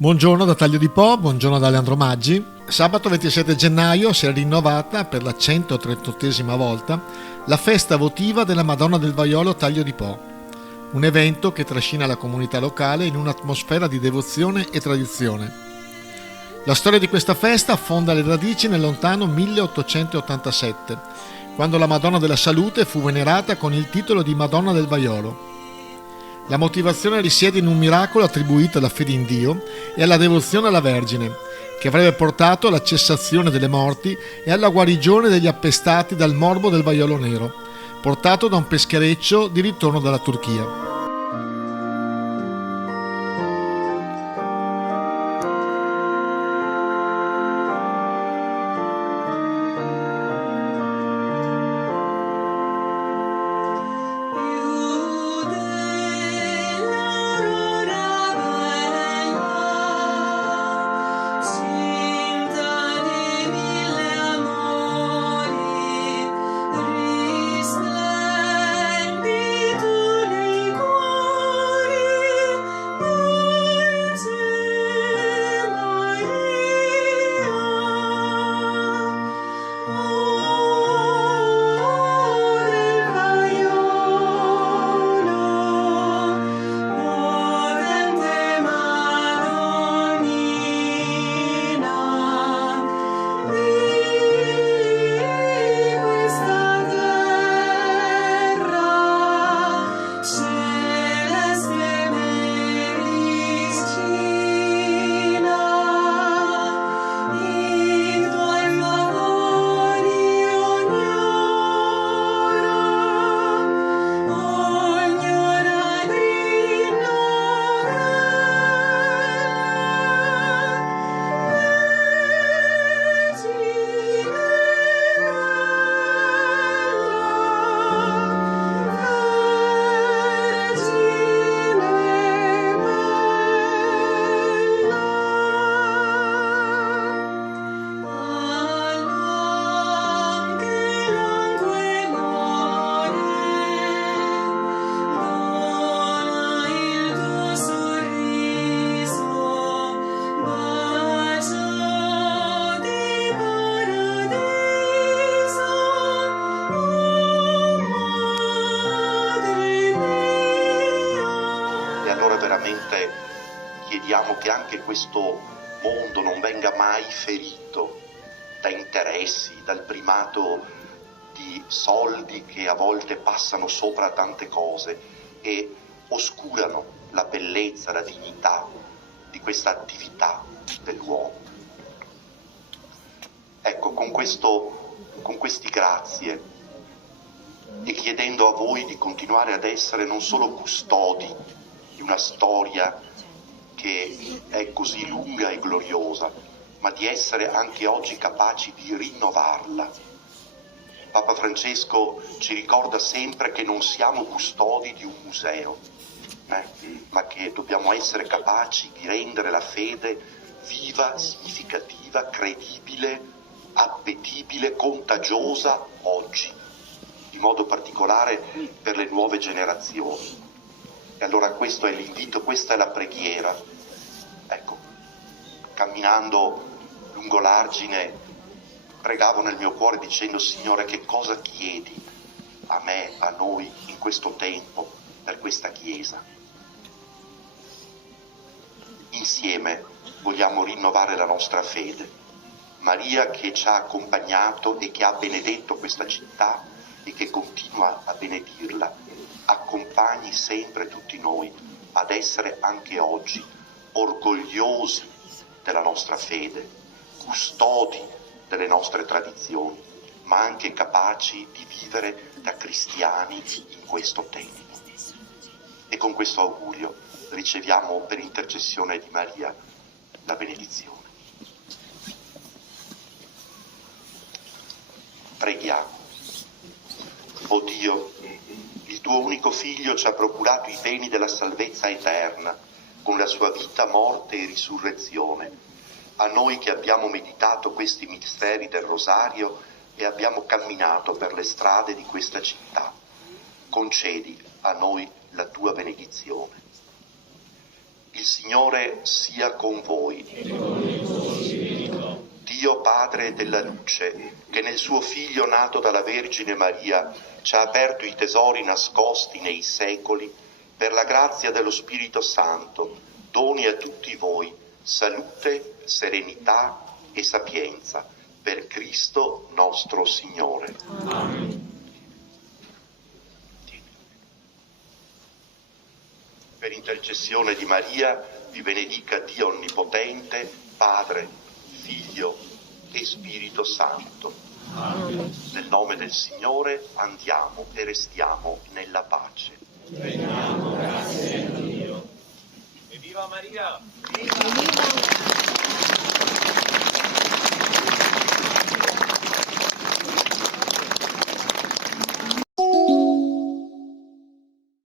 Buongiorno da Taglio di Po, buongiorno da Leandro Maggi. Sabato 27 gennaio si è rinnovata per la 138esima volta la festa votiva della Madonna del Vaiolo Taglio di Po, un evento che trascina la comunità locale in un'atmosfera di devozione e tradizione. La storia di questa festa affonda le radici nel lontano 1887, quando la Madonna della Salute fu venerata con il titolo di Madonna del Vaiolo. La motivazione risiede in un miracolo attribuito alla fede in Dio e alla devozione alla Vergine, che avrebbe portato alla cessazione delle morti e alla guarigione degli appestati dal morbo del vaiolo nero, portato da un peschereccio di ritorno dalla Turchia. Veramente chiediamo che anche questo mondo non venga mai ferito da interessi, dal primato di soldi che a volte passano sopra tante cose e oscurano la bellezza, la dignità di questa attività dell'uomo. Ecco, con questi grazie e chiedendo a voi di continuare ad essere non solo custodi di una storia che è così lunga e gloriosa, ma di essere anche oggi capaci di rinnovarla. Papa Francesco ci ricorda sempre che non siamo custodi di un museo, ma che dobbiamo essere capaci di rendere la fede viva, significativa, credibile, appetibile, contagiosa oggi, in modo particolare per le nuove generazioni. E allora questo è l'invito, questa è la preghiera. Ecco, camminando lungo l'argine, pregavo nel mio cuore dicendo: Signore, che cosa chiedi a me, a noi, in questo tempo, per questa Chiesa? Insieme vogliamo rinnovare la nostra fede. Maria, che ci ha accompagnato e che ha benedetto questa città e che continua a benedirla, accompagni sempre tutti noi ad essere anche oggi orgogliosi della nostra fede, custodi delle nostre tradizioni, ma anche capaci di vivere da cristiani in questo tempo. E con questo augurio riceviamo per intercessione di Maria la benedizione. Preghiamo. O Dio, il tuo unico Figlio ci ha procurato i beni della salvezza eterna con la sua vita, morte e risurrezione. A noi che abbiamo meditato questi misteri del Rosario e abbiamo camminato per le strade di questa città, concedi a noi la tua benedizione. Il Signore sia con voi. Dio Padre della luce, che nel suo Figlio nato dalla Vergine Maria ci ha aperto i tesori nascosti nei secoli, per la grazia dello Spirito Santo, doni a tutti voi salute, serenità e sapienza, per Cristo nostro Signore. Amen. Per intercessione di Maria vi benedica Dio Onnipotente, Padre, Figlio e Spirito Santo. Amen. Nel nome del Signore andiamo e restiamo nella pace. Rendiamo grazie a Dio. E viva Maria! Viva!